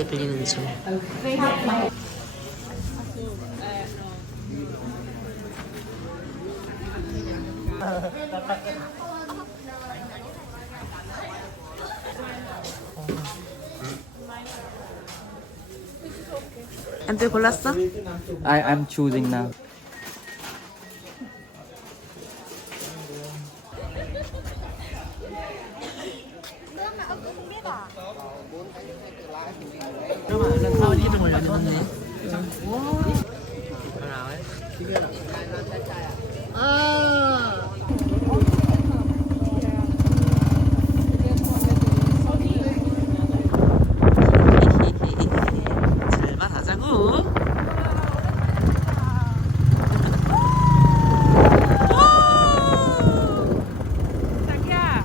오토바이 빌리는 집. 앰플 골랐어? I I'm choosing now. 사원 이름을 여기 넣네. 잘만하자고. 자기야.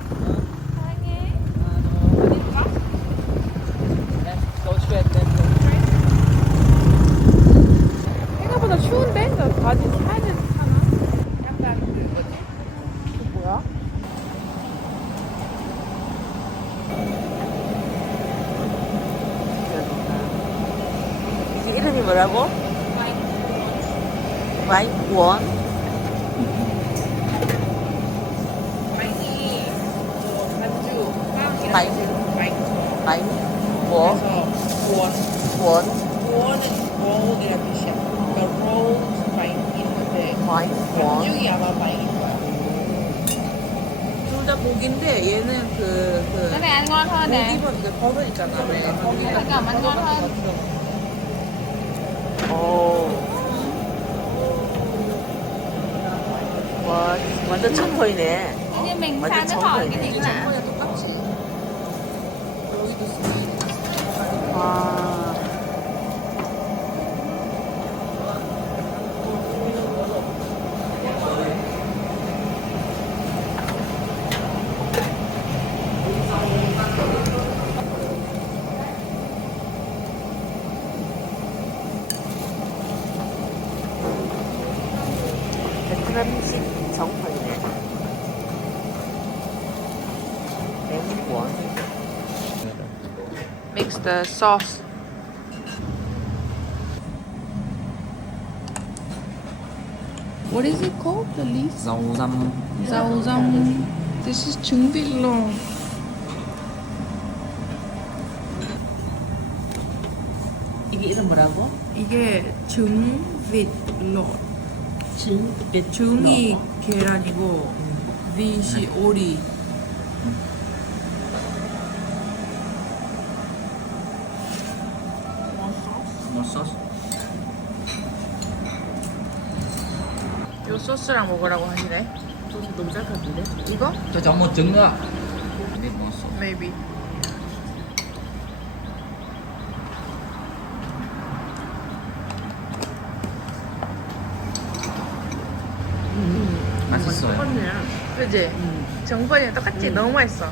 Go straight then. 생각보다 추운데? 나 바지 사야 되지 않아? 약간 그 뭐지? 그 뭐야? 이게 이름이 뭐라고? 와인원. 와인이 뭐 반주, 빵이랑 와인. 와인. 와인원. 그래서 원. 원. 원은 롤이라는 뜻이야. 그러니까 롤 와인 있는데 와인원. 반죽이 아마 와인일 거야. 둘 다 고기인데 얘는 그, 그. ngon hơn nè 고기본 이게 버섯 있잖아. 네. ngon hơn 오. 와, 완전 청포이네. mình cái thì mà trống 와. the sauce What is it called? The leaf? Rau răm. rau răm. This is trứng vịt lộn. 이게 이름 뭐라고? 이게 trứng vịt lộn. 진, 몇 trứng이 계란이고 vịt이 오리. 소스랑 먹으라고 하시네. 소스 너무 짧았는데? 이거? Trứng nữa. Need more sauce. Maybe. 맛있어요. 똑같네. 그지? 정번이랑 똑같지? 너무 맛있어.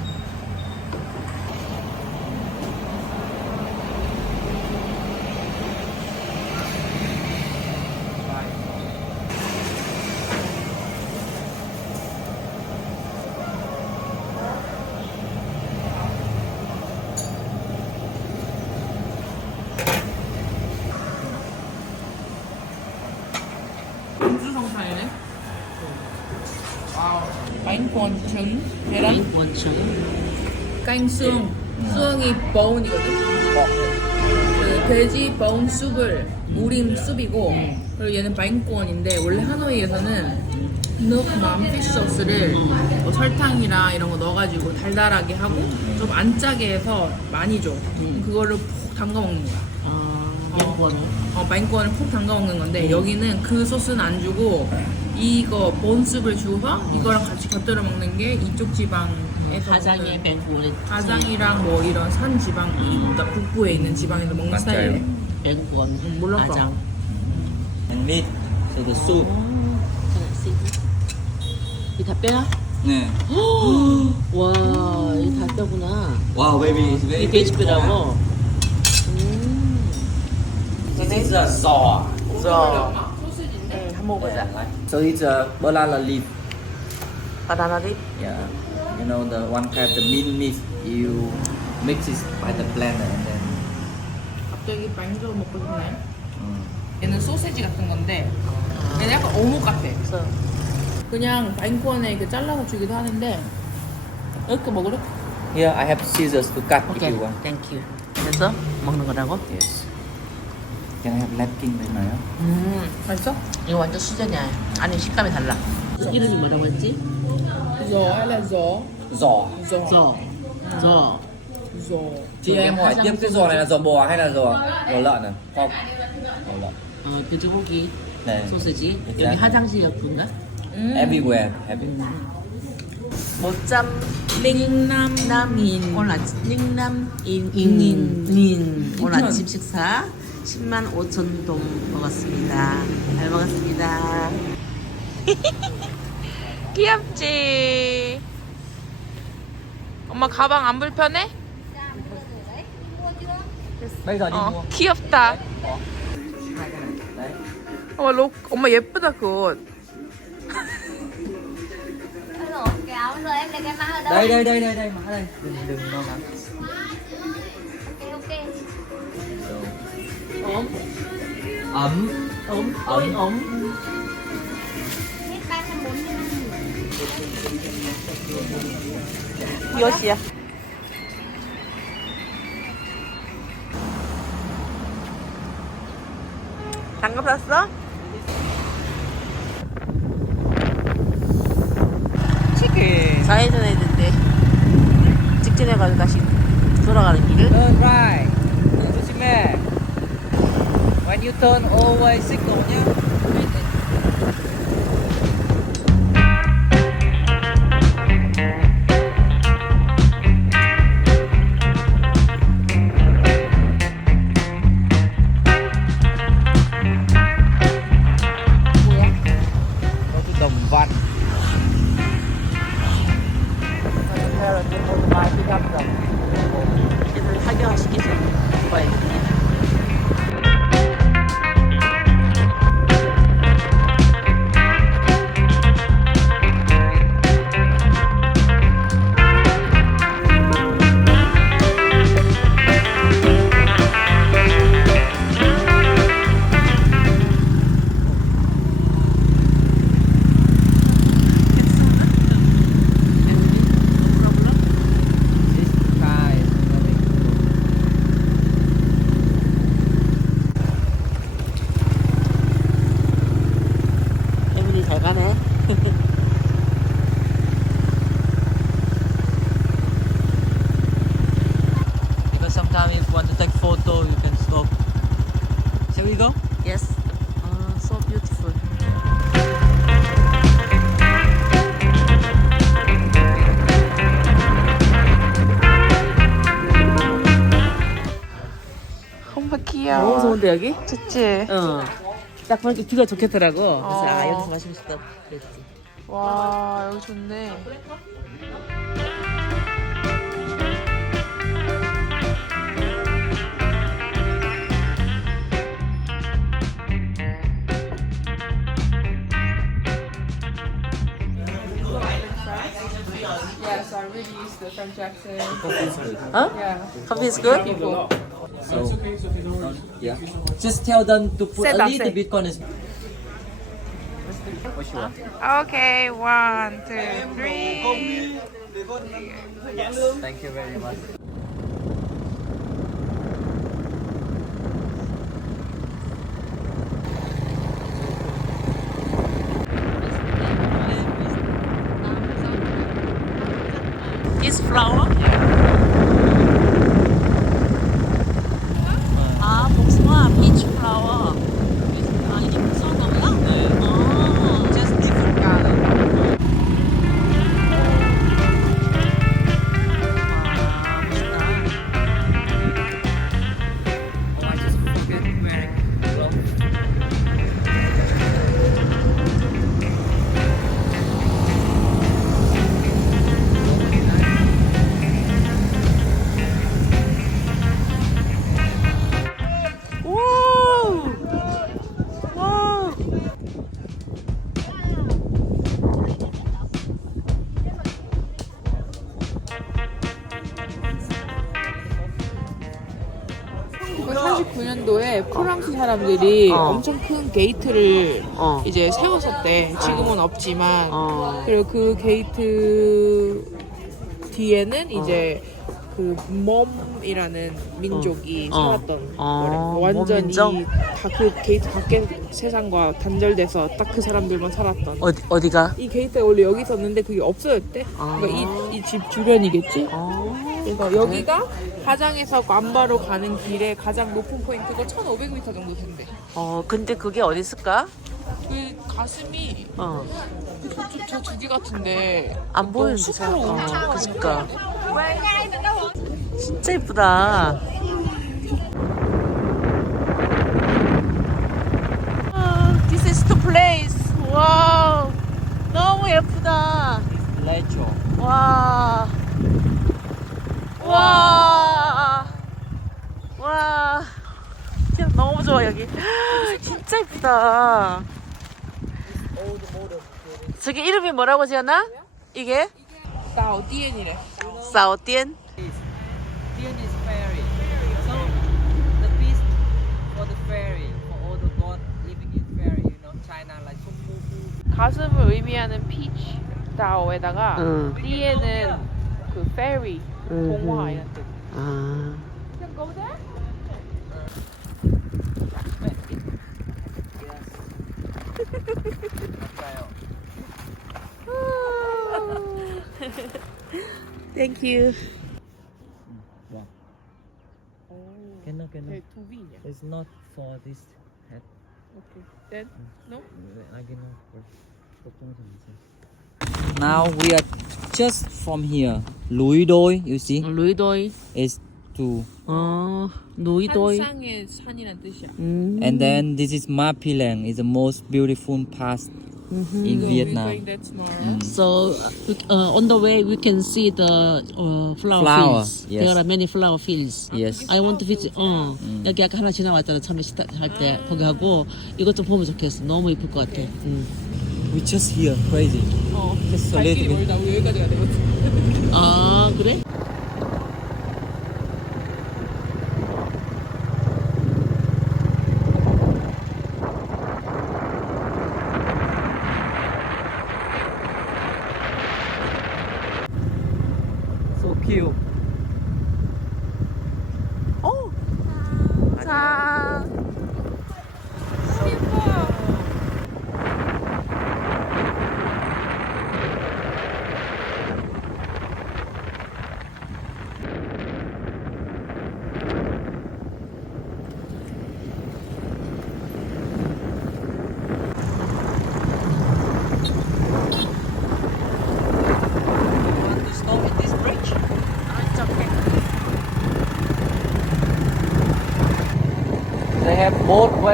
공주성찬이네. 와우. 등 계란 canh xương xương이 bone이거든. 그 돼지 bone 숲을 우린 숲이고 그리고 얘는 마인권인데 원래 하노이에서는 누크맘 피쉬 소스를 뭐 설탕이랑 이런 거 넣어가지고 달달하게 하고 좀 안 짜게 해서 많이 줘. 그거를 푹 담가 먹는 거야. 아? 어, 마인권을 푹 담가 먹는 건데 여기는 그 소스는 안 주고 이거 본습을 주고서 이거랑 같이 곁들여 먹는 게 이쪽 지방에서 가장의 먹는 맹구를 가장이랑 뭐 이런 산 지방이 있다 북부에 있는 지방에서 먹는 맞아요. 스타일이래 맹구원. 응, 몰랐어. 가장. And meat. So the soup. 이다 빼나? 네. 와, 이다 빼구나. Wow, baby, it's very 이 돼지뼈라고. 음. This is a saw. 그 래서 응, 한번 먹어보자. So it's a banana leaf. 바나나 립. Yeah. You know the one kind the mint meat you mix it by the blender and then 갑자기 빵도 먹고 싶네. 음. 얘는 소세지 같은 건데 얘는 약간 어묵 같아. 그래서 그냥 바인콘에 이렇게 잘라서 주기도 하는데 이렇게 먹으래? Here I have scissors to cut if you want. 땡큐. 그래서 먹는 거라고? Yes. Can I have napkin 되나요? 음 맛있어? 이거 완전 수제냐? 아니 식감이 달라. 이름이 뭐라고 했지? 저 할래 저. 저. 저. 저. 저. Chị em hỏi tiếp cái giò này là giò bò hay là giò giò lợn à? Không. Giò lợn. 어, 돼지고기 네. 소세지. 여기 네. 화장실 옆인가? 음. Everywhere. Everywhere. 모짬 링남 남인 오늘 아침 닝남 인 인인 닌 오늘 아침 식사 10만 5천 동 먹었습니다. 잘 먹었습니다. 귀엽지? 엄마 가방 안 불편해? 어 귀엽다. 엄마 로, 엄마 예쁘다 그 옷. Rồi, cái áo giờ em lấy cái mã ở đâu? Đây đây đây đây đây mã đây. Đừng đừng lo lắng. Ok, ok. 엄, Ấm. 엄, 엄, 엄. Hết 345 nghìn. 이 옷이야. 장갑 샀어? 치킨. 좌회전 해야 된대. 직진해가지고 다시 돌아가는 길을. Turn right. 조심해. When you turn always signal nhá. Có cái đồng văn. 얘들 사경을 시켜서 봐야 Shall we go? Yes. 아, so beautiful. 엄마 귀여워. 너무 좋은데 여기? 좋지? 어. 딱 보니까 뷰가 좋겠더라고. 그래서 어. 아 여기서 마시고 싶다. 그랬지. 와 여기 좋네. Yeah, I really used the French accent. 어? Yeah. Coffee is good? So, yeah. Just tell them to put Say a that, little say. bit on his. What you want? Okay, one, two, three. Thank you very much. 프랑스 사람들이 어. 엄청 큰 게이트를 어. 이제 세웠었대. 지금은 없지만. 어. 그리고 그 게이트 뒤에는 이제 그 멈이라는 민족이 어. 살았던 어, 거래. 완전히? 다 그 게이트 밖에 세상과 단절돼서 딱 그 사람들만 살았던. 어디 어디가? 이 게이트가 원래 여기 있었는데 그게 없어졌대. 아. 그러니까 이집 주변이겠지. 어. 그래서 여기가 가장에서 관바로 가는 길에 가장 높은 포인트가 1,500m 정도 된대. 어 근데 그게 어디 있을까? 그 가슴이 어. 저, 저 주기 같은데 안 보이는데 잘. 어, 그니까. 진짜 이쁘다. 아, This is the place. 와우. 너무 예쁘다. Lecho. 와. 와. 와. 진짜 너무 좋아 여기. 진짜 이쁘다. 저기 이름이 뭐라고 지었나? 이게 나 어디엔이래. 사오띠엔. Here is ferry. So the feast for the ferry, for all the god living in ferry, you know, China like. 가슴을 의미하는 피치 다오에다가 응. 뒤에는 그 페리 음, 동화 음. 이런 뜻. 아. 맞아요. Thank you. Yeah. Oh. Cannot. It's not for this hat. Okay. Then mm. no. Now we are just from here, Lui Doi. You see? Lui Doi is to, 어, 루이도이. 한상의 산이란 뜻이야. 음. and then this is Ma Pilang, is the most beautiful pass in So Vietnam. We're going there tomorrow. So uh, on the way we can see the uh, flower, Flower, fields. yes. There are many flower fields. Yes. I want to visit. 어, 여기 아까 하나 지나왔잖아. 처음에 식당 할때 거기 하고 이것 좀 보면 좋겠어. 너무 이쁠 것 같아. 음. We just here, crazy. 어. Just so 갈 길이 little bit. 멀다. 우리 여기까지 가야 되거든. 아 그래? So cute.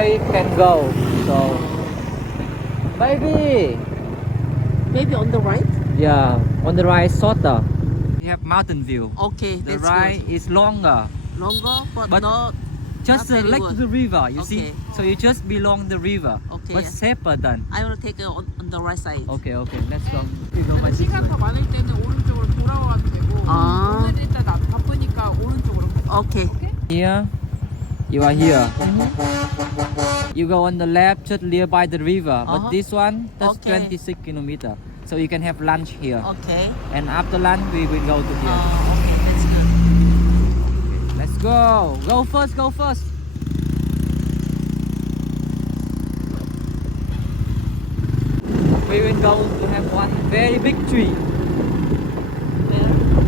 both way can go. So maybe Maybe on the right. yeah, on the right shorter. We have mountain view. Okay, The that's right is longer. good. Longer, but, But- not. Just Not uh, very like good. the river, you see. Okay. So you just belong the river. Okay, But yeah. safer than. I will take uh, on, on the right side. Okay, okay, let's go. You know my 시간 더 많을 때는 오른쪽으로 돌아와도 되고 아. 오늘 일단 나 바쁘니까 오른쪽으로 Okay. Here, you are here. You go on the left, just nearby the river. Uh-huh. But this one, that's Okay. 26 kilometer. So you can have lunch here. Okay. And after lunch, we will go to here. Uh, okay, that's good. Let's go. Go first, go first. We will go to have one very big tree.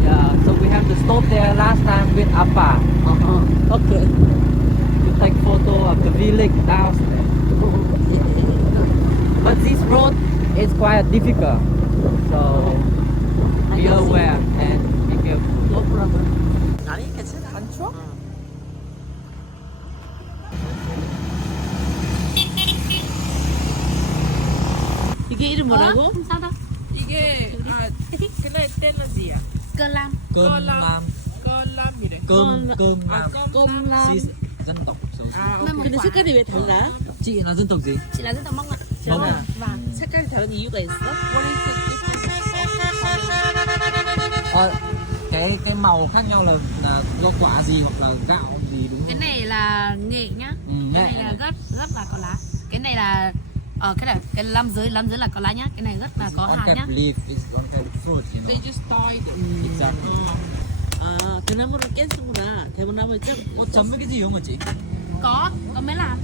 Yeah, so we have to stop there last time with Appa Uh-huh. Okay to take photo of the village downstairs. But this road is quite difficult. So be aware and be careful. No problem. 아니 괜찮아. 안 추워? 이게 이름 뭐라고? sao đâu 이게 아 그날 때너지야. cơ lam Cơm lam, 껄람이래. cơm cơm 아 lam. 껌. She's dân tộc số 아 Mà một 근데 quả. 색깔이 왜 달라? Chị là dân tộc gì? chị là dân tộc mông ạ Mông 아, à? vâng 색깔이 다른 이유가 있어? What is the difference of Ờ, cái cái màu khác nhau là, là do quả gì hoặc là gạo gì đúng cái không? này là nghệ nhá Ừ, cái nghệ, này là là có lá cái này là ờ cái này cái lâm dưới lâm dưới là có lá nhá cái này rất là có one hạt kind nhá of leaf is one kind of fruit, you know. They just died. Exactly. 아 대나무를 깼구나 대나무 짜 Ủa, chấm với cái gì không hả chị? có có mấy là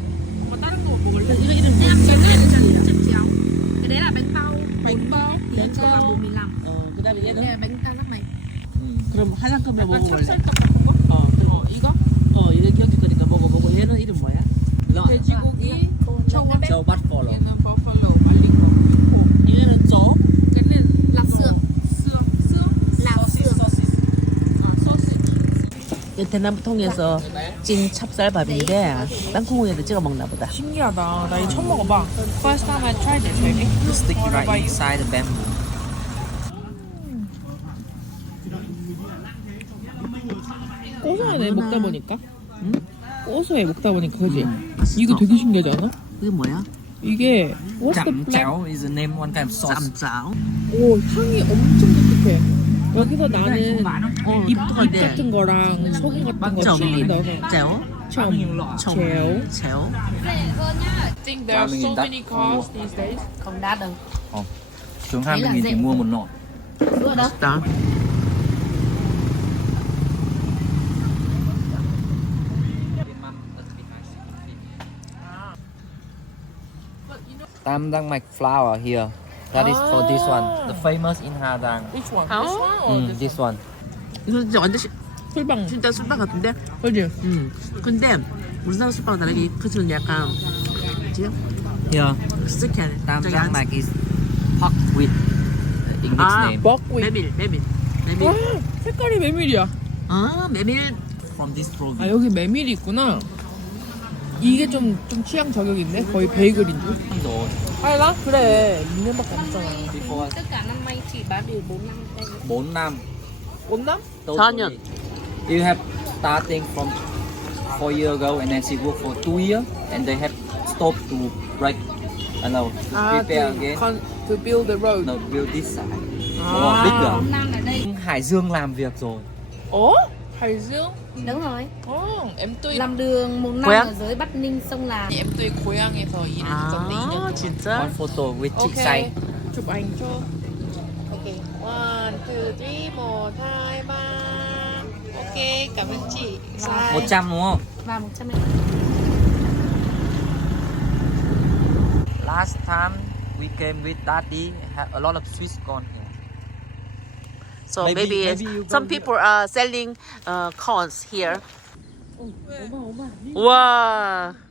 뭐 다른 거 먹을래? 이거 이름 Thế 뭐야? ăn cái này là chân chéo cái đấy là bánh bao bánh bao thì bánh cho vào bao. bột mì lòng 어 그다음에 đây 얘는 là bánh cao rất này 음. 그럼 화장품에 약간 먹어볼래? 찹쌀떡 같은 거? 어 그리고 어, 이거? 어 이렇게 여기 거니까 먹어보고 얘는 이름 뭐야? Lợn. 돼지고기, 청원, Châu bắt phò lò. 얘는 버팔로 말린 거. 이거는 쪽 이 대나무 통에서 찐 찹쌀밥인데 땅콩에도 찍어 먹나 보다. 신기하다. 나 이거 처음 먹어봐. First time I tried it, baby. The sticky right inside the bamboo. 고소하네 먹다 보니까. 응? 고소해 먹다 보니까 그지? 이거 되게 신기하지 않아? 이게 뭐야? 이게 what's the black? cháo is the name one kind of sauce. 쌈장. 오 향이 엄청 독특해. 여기서 나는 어, 잎, 잎 독특한데. 같은 거랑 소금 같은 거 쭉 점, 넣어서 째오, 청, 청, 제오. 채오. I think there are Ba mươi so nghìn many tắc. cars these days. không đắt đâu Xuống Đấy 20 là nghìn thì dễ. mua một nọ. Đúng rồi đâu 맛있다. Tam Giang Mạch flower here. That is for this one. The famous in Hà Giang. Which one? 어? This one or Mm, this this one. 이거 진짜 완전 시, 술방. 진짜 술빵 같은데? 그지? 음. 근데 우리나라 술빵 다르게 이 끝은 약간 지금 Here. 스틱해. Tam 안- Mạch is pork with the English Ah. name. 먹고 메밀, 메밀, 메밀. 와 색깔이 메밀이야. 아, 메밀. From this 아 province. 여기 메밀이 있구나. 이게 좀 좀 취향 저격인데 거의 베이글인 줄. Rồi. 알라? 그래 2년밖에 없잖아. Before tất cả năm nay chị bán đều 4 năm cây 4 năm. 온남? Totally. 년. You have starting from four years ago and then she worked for two years and they have stopped to break. I know. To 아, prepare to, again. con, to build the road. No, build this side. 아. More bigger. 4 năm ở đây Hải Dương làm việc rồi. 어? Hải Dương? đúng rồi 어, em tôi làm đường một năm Quen. ở dưới Bắc Ninh sông Làm em tôi 고향에서 일을 했었는데 2년 아, 동안. 진짜? One photo with chị 오케이. say. chụp ảnh cho. Ok. One, two, three, một, hai, ba. Ok, cảm ơn chị. Sai. 100 đúng không? và 100 mét Last time we came with daddy have a lot of Swiss corn here. So Maybe- maybe, maybe you some here. people are selling uh, corns here. 와. Famous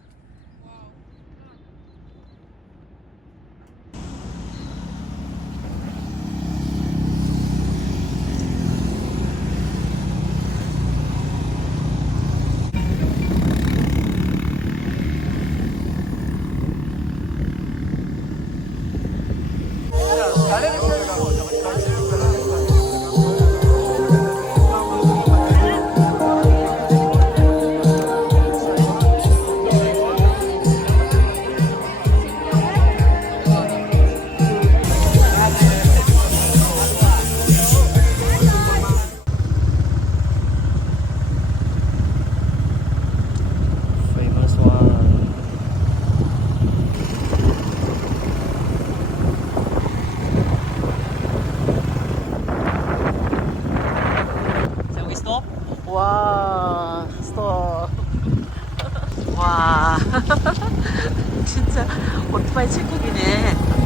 진짜 오토바이 천국이네.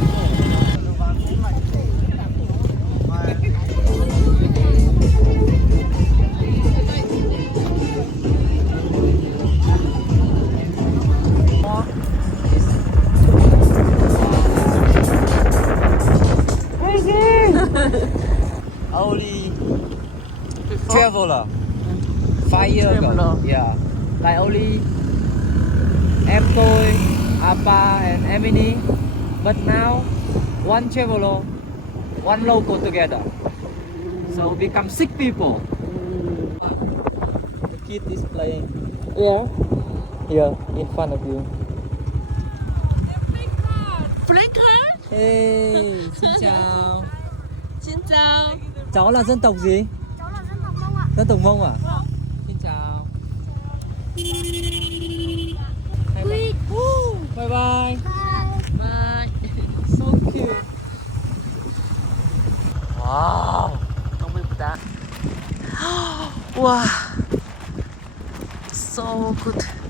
one local together. So we become six people. The kid is playing. Yeah. Here, in front of you. Playing card. Hey, xin chào. xin chào. Cháu là dân tộc gì? Cháu là dân tộc Mông ạ. Dân tộc Mông à? Vâng. Xin chào. Bye bye. Bye bye. bye. bye. so cute. 와 너무 예쁘다. 와. So good.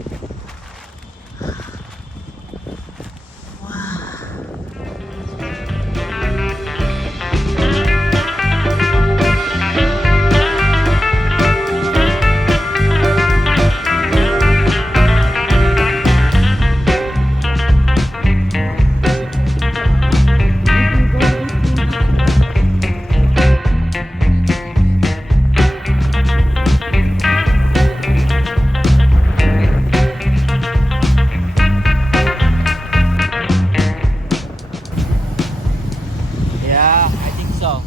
So.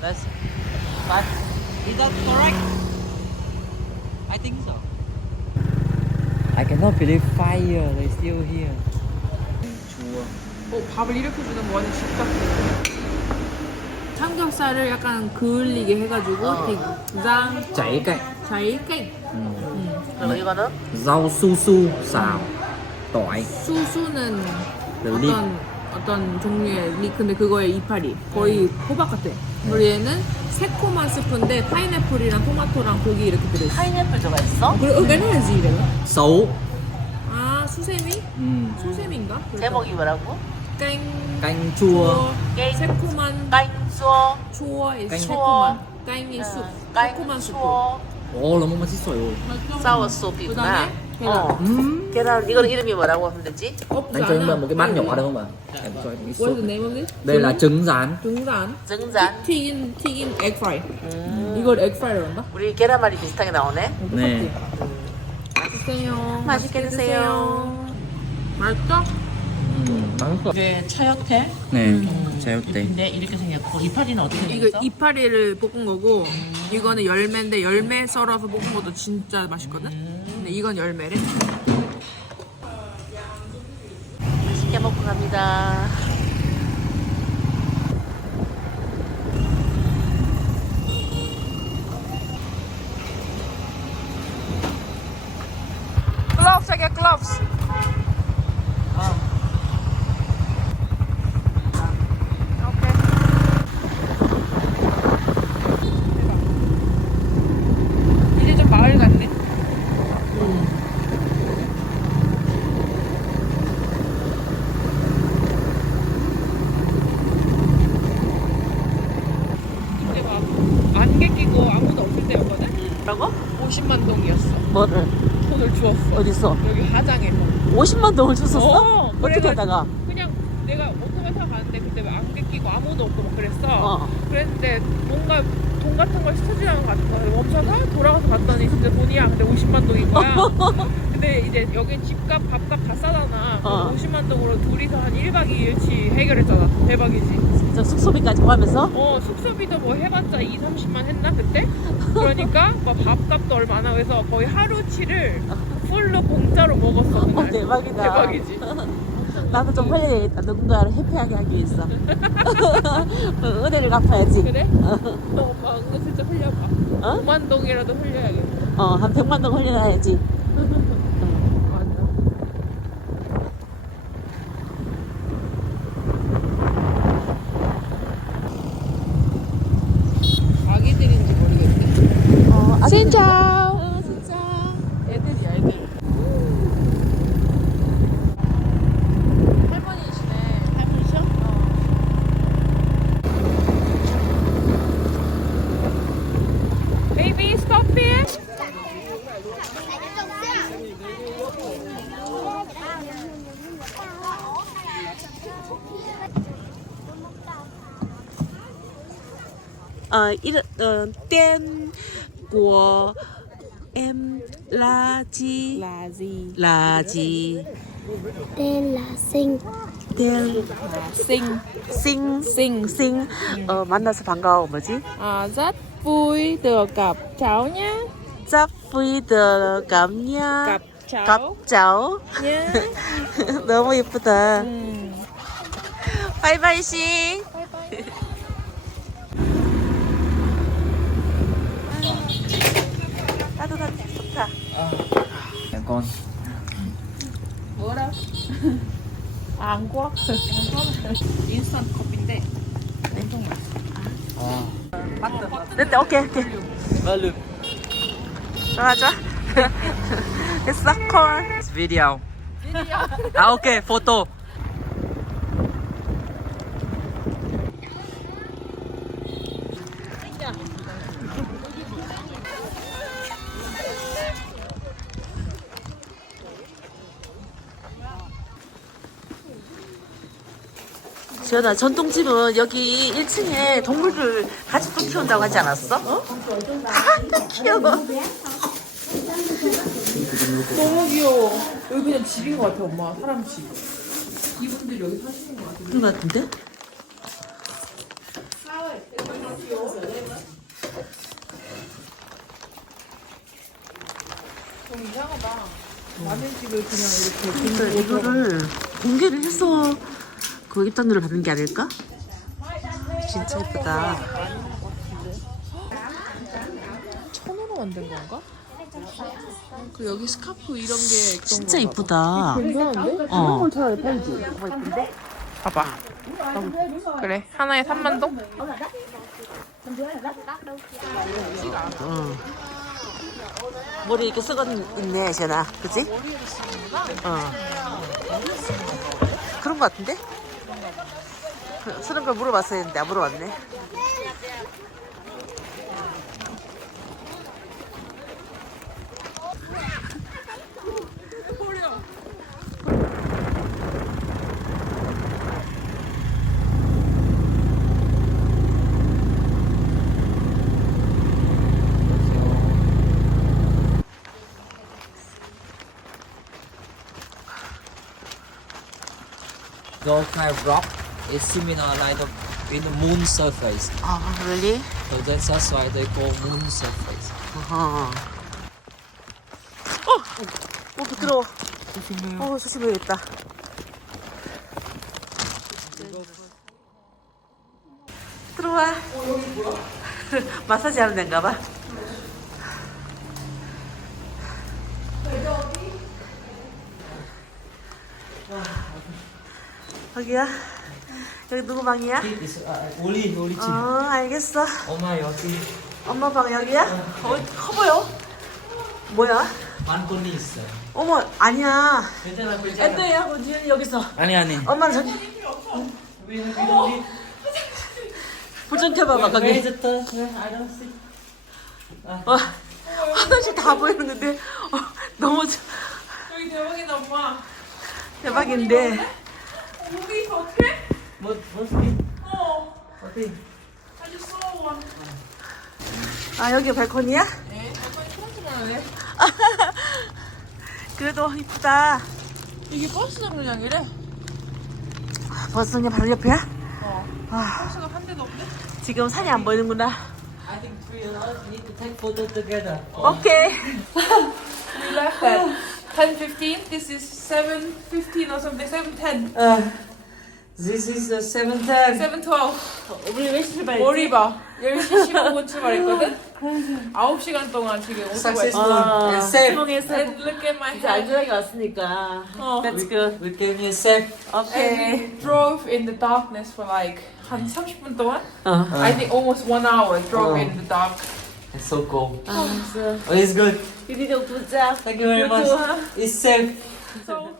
That's but is that correct? I think so. I cannot believe fire they still here. 어, 밥을 이렇게 주는 거 완전 집같 삼겹살을 약간 그을리게 해가지고 어. 된장, Chảy cái 잘깨, 그리고 이거는 rau su su xào tỏi 수수는 어떤 어떤 종류의 리 근데 그거의 이파리 거의 호박 같아. 그리고 얘는 새콤한 스프인데 파인애플이랑 토마토랑 고기 이렇게 들어있어. 파인애플 들어가 있어? 그리고 얼마나지 이래요? xấu 아 수세미? 음, 수세미인가? 제목이 뭐라고? 깡 canh chua 게임 새콤한 까인쏘 초어의 깡 새콤한 깡의 숲 새콤한 숲 까인쏘 오 너무 맛있어요 사워 소피구나. 그다음에. 어. 음. 계란 이건 이름이 뭐라고 하면 되지? 없지 anh cho em 않아. một cái bát nhỏ được không ạ em cho em What cái is sốt the name of this? đây là trứng rán 등산 증잔. 튀긴 튀긴 egg fry. 음. 이걸 egg fry라고 한다? 우리 계란말이 비슷하게 나오네. 네 드세요. 맛있게 드세요. 맛있어? 음, 맛있어 이게 차요태. 네 새우대 근데 이렇게 생겼고 이파리는 어떻게 이거 이파리를 볶은 거고 이거는 열매인데 열매 썰어서 볶은 것도 진짜 맛있거든. 근데 이건 열매래. 맛있게 먹고 갑니다. Gloves, I get gloves. 이제 좀 마을 같네. 이때 막 안개 끼고 아무도 없을 때였거든. 뭐라고? 50만 동이었어. 뭐를? 돈을 어딨어? 여기 하장에서. 50만 동을 줬었어? 어, 어떻게 그래가지고 하다가? 그냥 내가 오토바이 타고 가는데 그때 막 안개 끼고 아무도 없고 막 그랬어. 어. 그랬는데 뭔가 돈 같은 걸 스쳐지는 것 같은 거야. 멈춰서 돌아가서 봤더니 진짜 돈이야. 근데 50만 동인 거야. 근데 이제 여긴 집값, 밥값 다 싸잖아. 어. 50만 동으로 둘이서 한 1박 2일치 해결했잖아. 대박이지. 진짜 숙소비까지 포함해서? 어, 숙소비도 뭐 해봤자 2, 30만 했나 그때? 그러니까 뭐 밥값도 얼마 안 하고 해서 거의 하루치를 풀로 공짜로 먹었어. 어, 그날. 대박이다. 대박이지. 나도 좀 흘려야겠다. 누군가를 해피하게 하기 위해서. 어, 은혜를 갚아야지. 그래? 너 엄마 그거 진짜 흘려봐. 어? 5만 동이라도 흘려야겠다. 어, 한 100만 동. 아기들인지 Ờ, ít ờ, tên của em là gì? Là gì? Là gì? Tên là Sinh tên Sinh. sinh Sinh. sinh ờ, 만나서 반가워 뭐지? À, rất vui được gặp cháu nhé. rất vui được gặp nha Gặp cháu gặp cháu nhé. 너무 예쁘다 Ừ. 바이바이 씨 Bye bye. 따뜻 À, Hàn Quốc. Hàn Quốc. 인스턴트 커피인데 엄청 맛있어. 아 됐다 오케이 오케이 얼른 좋아 좋아. 됐어 콜. Video. 아 오케이 포토. 지연아 전통집은 여기 1층에 동물들 또 키운다고 하지 않았어? 어? 아 귀여워. 너무 귀여워. 여기 그냥 집인 것 같아, 엄마. 사람 집. 이분들 여기 사시는 것 같아. 그런 것 같은데? 좀 이상하다. 남의 집을 그냥 이렇게 그러니까 이거를 공개를 해서 그 입장료를 받는 게 아닐까? 진짜 예쁘다. 천으로 만든 건가? 그 여기 스카프 이런 게 진짜 건가 이쁘다. 봐. 괜찮은데? 어. 차라리 팔지. 봐봐. 그래. 하나에 3만 동? 어. 머리 이렇게 쓰고 있네, 지연아. 그치? 어. 그런 것 같은데? 그, 쓰는 걸 물어봤어야 했는데 안 물어봤네. Those kind of rock is similar like the in the moon surface. 아, really? So that's, that's why they call moon surface. 어허. 어! 어, 부끄러워. 어, 조심해야겠다. 들어와. 마사지 하는 데인가 봐. 여기야? 여기 누구 방이야? Uh, Uli, Uli 어, 알겠어. 엄마 여기 엄마 방 여기야? 어, 커 보여. 뭐야? 반콘이 있어. 어머, 아니야. 괜찮아, 괜찮아. 앤드하고 지은이 여기서. 아니 아니. 엄마는 저기. 불좀 켜봐봐, 거기. Where is. 어, 화장실 다 보이는데, 어, 너무 저- 여기 대박이다, 엄마. 대박인데. 여기 어떡해? What what's it? 어. 어디? 아주 쏘원. 아, 여기 발코니야? 네, 약간 초롱초롱하네. 그래도 이쁘다. 이게 버스 정류장이래. 벌써 그냥 바로 옆이야? 어. 아, 버스가 한 대도 없네. 지금 산이 안 보이는구나. I think three of us need to take photo together. 오케이. We left at 10.15. This is 7.15 or something. 7.10. Uh, this is the seventh time. 7.12. 우리 몇 시를 봐야지? 머리봐. 10시 15분 출발했거든? 9시간 동안 지금 오토바이 Successful 아, and safe. 성공했어. And look at my 이제 head. 안전하게 왔으니까. 어. That's good. We came here safe. 오케이. And we drove in the darkness for like 한 30분 동안? 어. I think almost one hour drove Oh. in the dark. It's so cold. Oh, uh, oh, it's good. You didn't put that. Thank you very much. It's safe. So